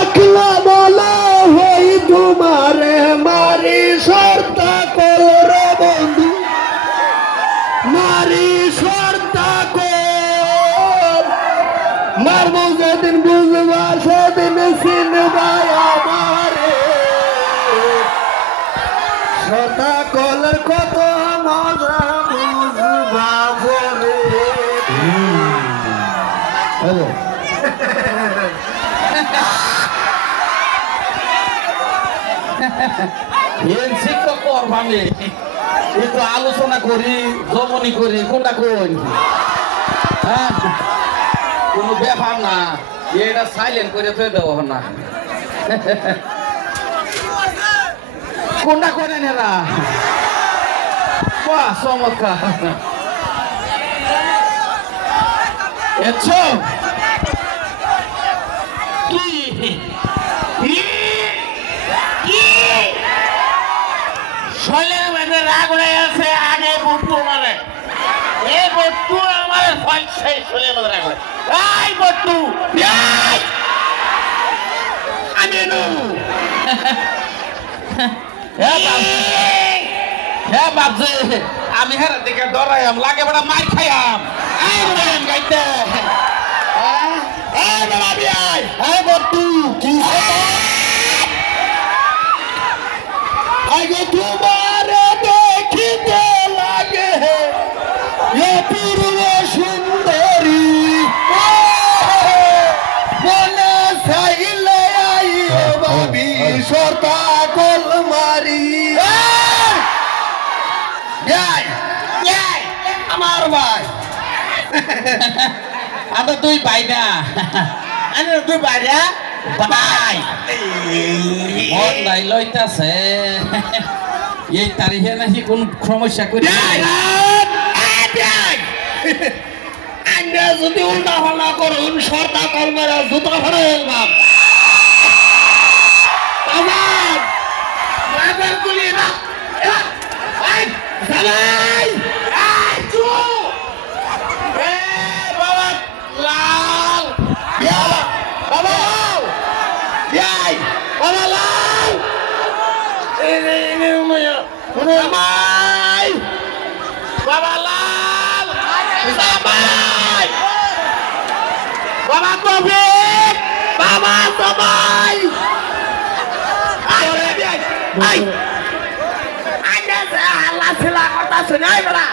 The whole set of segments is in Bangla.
একলা বলে হই তোমারে মারি সর্তা কল রে বন্ধু মারি সর্তা কল মারব যেদিন বুঝবা সেদিন চিনবা আমারে সর্তা কলের কত মজা বুঝবা বলে শিক্ষক করবানি একটু আলোচনা করি জমনি করি কোনটা কোন হ্যাঁ কোনো ব্যাপার না এটা সাইলেন্ট করে তো দেবো না কোনটা করেন এরা বাহ চমৎকার এছো কি শৈলের মধ্যে রাগ উড়ে আছে আগে বট্টু মানে এই বট্টু আমার শৈলের মধ্যে রাগ উড়ে এই বট্টু আমি হ্যাঁ বাবজি আমি হের দিকে ডরাইম লাগে বড় মার খাইয়াম গাইতে বট্টু কি আগে তোমারে দেখিতে লাগে এ পূর্ব সুন্দরী মনে চাইলে আই ভাবি সর্তা কল মারি আমার ভাই আমি তুই ভাই না আমি তুই ভাই না ভাই মন নাই লইতাছে এই তারিখে নাকি কোন সমস্যা করি যদি উল্টা হল্লা করুন সর্তা কল মারা জুতা ভরে এলাম আমার গুলি না বাবা লাল বাবা বাবা লাল বাবা লাল বাবা তৌফিক বাবা সবাই আল্লাহ ছেলা কথা শোনাই বলা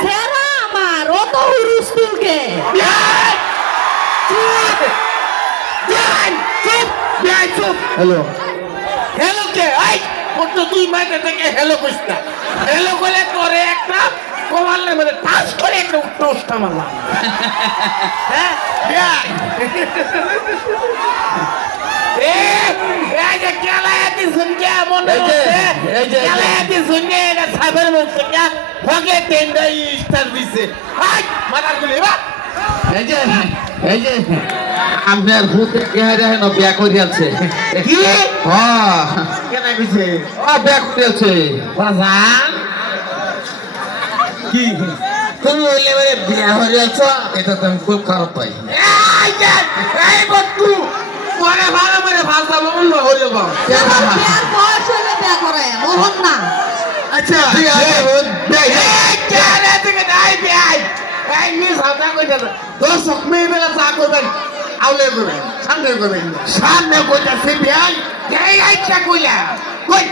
সেরা আমার অত হুরুস্তুলকে হ্যালো হেলো কে আই কত তুই মাইতে থেকে হেলো কইস না হেলো কইলে করে একটা কোমালে মানে টাচ করে একটা টোস্ট মারলাম হ্যাঁ বিয়াই এই যে কেলায়াতি শুনকে মনে হচ্ছে কেলায়াতি শুনকে এটা সাবের মুখে কে ভগে টেন্ডাই স্টার দিছে আই মারার গুলি বা এই যে আপনার ভূতে কে না বিয়া করে আছে কি হ্যাঁ কেন কইছে বিয়া করে আছে বাজান কি তুমি বললে মানে বিয়া হয়ে যাচ্ছ এটা তো আমি খুব খারাপ পাই এই বট্টু পরে ভালো করে ভাষা বললো হয়ে যাবো বিয়ার বয়স হলে বিয়া করায় মোহন না আচ্ছা দর্শক মেয়ে বেলা চা করবেন আউলে করবেন সামনে করবেন সামনে কইতাছে বিয়াই এই আইটা কইলা কই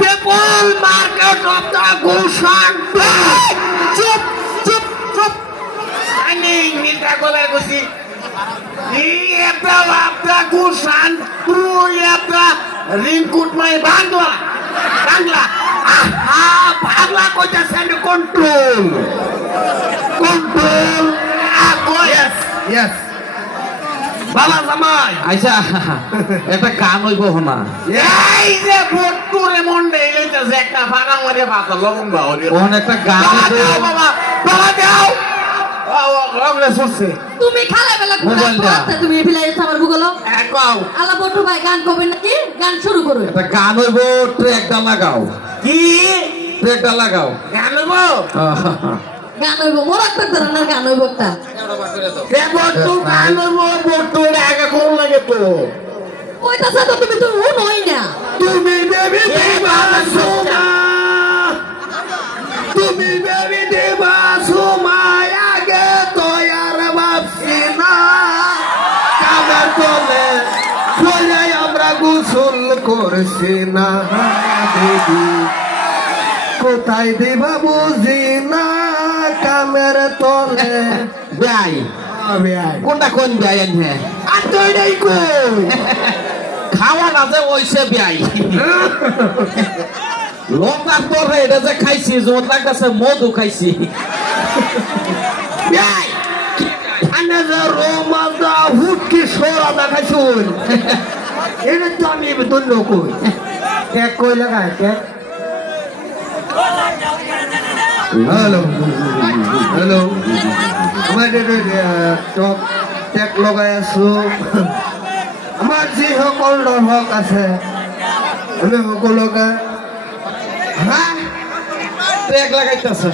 people market of the Gulshan চুপ চুপ চুপ আমি মিটা গলায় কইছি এটা আপনার গুলশান তুই আপনার রিংকুট মাই বাংলা বাংলা বাংলা কইতাছেন কন্ট্রোল কন্ট্রোল ইয়েস ইয়েস বাবা জামাই আচ্ছা একটা গান হইব না এই যে বট্টুরে মন্ডে এইটাছে একটা ফাঁকা মারে ভাত লবঙ্গ ওখানে একটা গান বাবা বাবা দাও রংলে সরছে তুমি খালা বেলা মোবাইলটা। তুমি ফিলাই আমার গুগলো একও আল্লাহ বটু ভাই গান কবেন নাকি গান শুরু করুন একটা গান হইব ট্র্যাকটা লাগাও কি ট্র্যাকটা লাগাও জানবো গান হইব মোর একটা ধরনের গান হইব একটা বট্টু গান বট্টু আগে কোন লাগে তো কইতাছে তো তুমি তো ও নই না তুমি বেবি দেবা সোমা তুমি বেবি দেবা সোমা আগে তো আর ভাবছি না কামের তোলে চলে আমরা গোসল করছি না বেবি কোথায় দেবা বুঝি না কামের তোলে ভাই কোনটা কোন ভাই আনহে আর তো এটাই কই খাওয়া না যে ওইসে ভাই লঙ্কার পরে এটা যে খাইছি জোর লাগতেছে মধু খাইছি ভাই আনে যে রোমাদা হুটকি সোরা দেখাইছুন এটা তো আমি ধন্য কই এক কই লাগায় এক হ্যালো হ্যালো আমাদের টক টেক লগাই আছো আমার যি সকল দৰ্শক আছে আমি সকলোকে হ্যাঁ ট্যাগ লাগাইতেছে